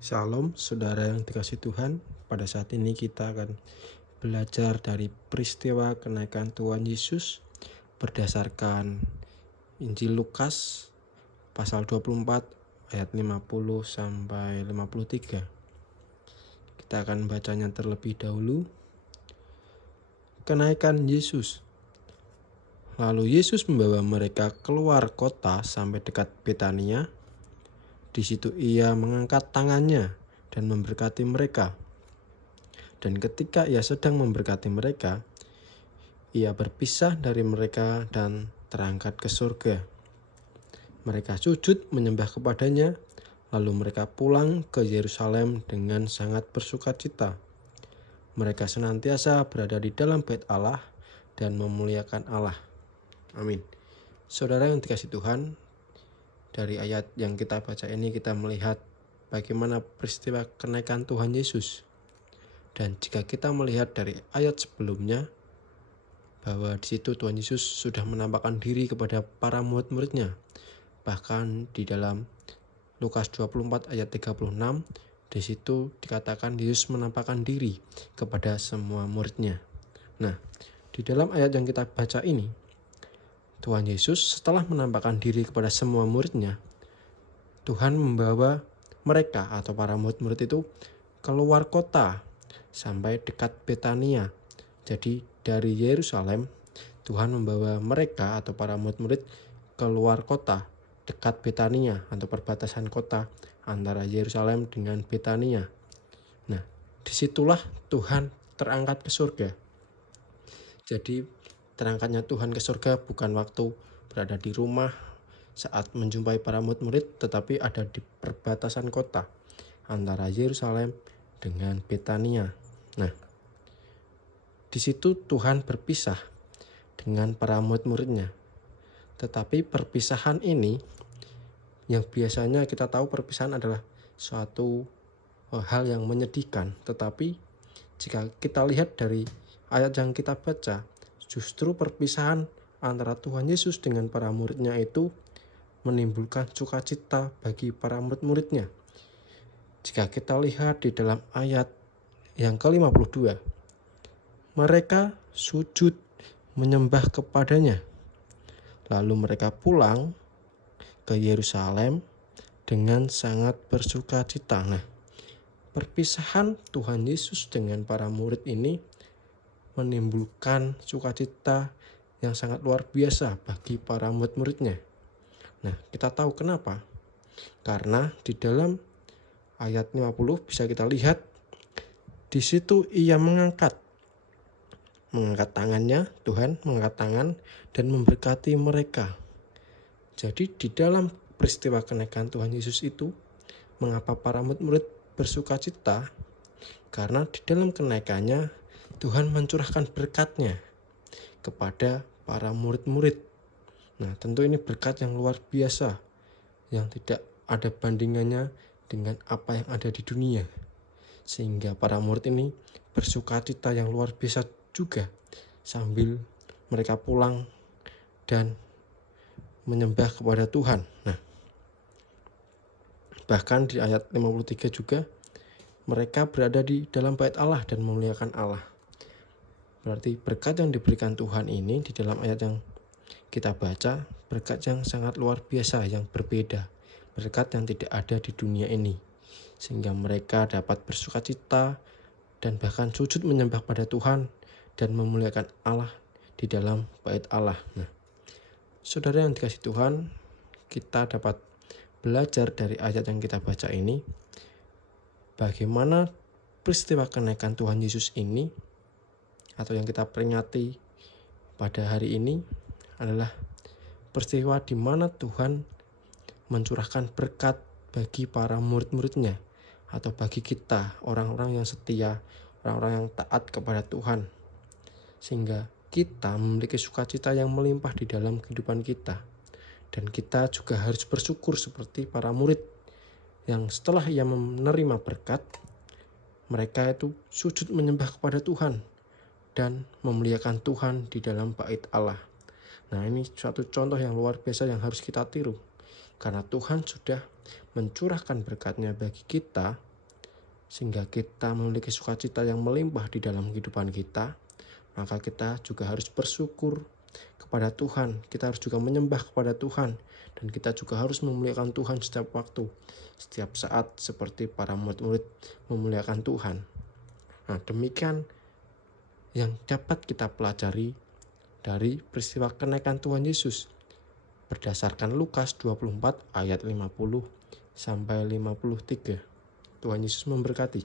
Shalom, saudara yang dikasih Tuhan. Pada saat ini kita akan belajar dari peristiwa kenaikan Tuhan Yesus berdasarkan Injil Lukas pasal 24 ayat 50 sampai 53. Kita akan bacanya terlebih dahulu. Kenaikan Yesus. Lalu Yesus membawa mereka keluar kota sampai dekat Betania. Di situ ia mengangkat tangannya dan memberkati mereka. Dan ketika ia sedang memberkati mereka, ia berpisah dari mereka dan terangkat ke surga. Mereka sujud menyembah kepadanya, lalu mereka pulang ke Yerusalem dengan sangat bersukacita. Mereka senantiasa berada di dalam bait Allah dan memuliakan Allah. Amin. Saudara yang dikasih Tuhan, dari ayat yang kita baca ini kita melihat bagaimana peristiwa kenaikan Tuhan Yesus. Dan jika kita melihat dari ayat sebelumnya, bahwa di situ Tuhan Yesus sudah menampakkan diri kepada para murid-muridnya. Bahkan di dalam Lukas 24 ayat 36, di situ dikatakan Yesus menampakkan diri kepada semua muridnya. Nah, di dalam ayat yang kita baca ini, Tuhan Yesus setelah menampakkan diri kepada semua muridnya, Tuhan membawa mereka atau para murid-murid itu keluar kota sampai dekat Betania. Jadi dari Yerusalem, Tuhan membawa mereka atau para murid-murid keluar kota dekat Betania atau perbatasan kota antara Yerusalem dengan Betania. Nah, disitulah Tuhan terangkat ke surga. Jadi terangkatnya Tuhan ke surga bukan waktu berada di rumah saat menjumpai para murid-murid, tetapi ada di perbatasan kota antara Yerusalem dengan Betania. Nah, di situ Tuhan berpisah dengan para murid-muridnya. Tetapi perpisahan ini, yang biasanya kita tahu perpisahan adalah suatu hal yang menyedihkan. Tetapi jika kita lihat dari ayat yang kita baca, justru perpisahan antara Tuhan Yesus dengan para muridnya itu menimbulkan sukacita bagi para murid-muridnya. Jika kita lihat di dalam ayat yang ke-52, mereka sujud menyembah kepadanya. Lalu mereka pulang ke Yerusalem dengan sangat bersukacita. Nah, perpisahan Tuhan Yesus dengan para murid ini menimbulkan sukacita yang sangat luar biasa bagi para murid-muridnya. Nah, kita tahu kenapa. Karena di dalam ayat 50 bisa kita lihat, di situ ia mengangkat tangannya, Tuhan mengangkat tangan dan memberkati mereka. Jadi di dalam peristiwa kenaikan Tuhan Yesus itu, mengapa para murid bersukacita? Karena di dalam kenaikannya Tuhan mencurahkan berkat-Nya kepada para murid-murid. Nah, tentu ini berkat yang luar biasa, yang tidak ada bandingannya dengan apa yang ada di dunia. Sehingga para murid ini bersukacita yang luar biasa juga sambil mereka pulang dan menyembah kepada Tuhan. Nah, bahkan di ayat 53 juga mereka berada di dalam bait Allah dan memuliakan Allah. Berarti berkat yang diberikan Tuhan ini di dalam ayat yang kita baca, berkat yang sangat luar biasa, yang berbeda, berkat yang tidak ada di dunia ini, sehingga mereka dapat bersukacita dan bahkan sujud menyembah pada Tuhan dan memuliakan Allah di dalam bait Allah. Nah, saudara yang dikasih Tuhan, kita dapat belajar dari ayat yang kita baca ini, bagaimana peristiwa kenaikan Tuhan Yesus ini, atau yang kita peringati pada hari ini, adalah peristiwa di mana Tuhan mencurahkan berkat bagi para murid-muridnya, atau bagi kita, orang-orang yang setia, orang-orang yang taat kepada Tuhan, sehingga kita memiliki sukacita yang melimpah di dalam kehidupan kita. Dan kita juga harus bersyukur seperti para murid yang setelah ia menerima berkat, mereka itu sujud menyembah kepada Tuhan dan memuliakan Tuhan di dalam bait Allah. Nah, ini suatu contoh yang luar biasa yang harus kita tiru. Karena Tuhan sudah mencurahkan berkat-Nya bagi kita, sehingga kita memiliki sukacita yang melimpah di dalam kehidupan kita, maka kita juga harus bersyukur kepada Tuhan. Kita harus juga menyembah kepada Tuhan, dan kita juga harus memuliakan Tuhan setiap waktu, setiap saat, seperti para murid-murid memuliakan Tuhan. Nah, demikian yang dapat kita pelajari dari peristiwa kenaikan Tuhan Yesus berdasarkan Lukas 24 ayat 50 sampai 53. Tuhan Yesus memberkati.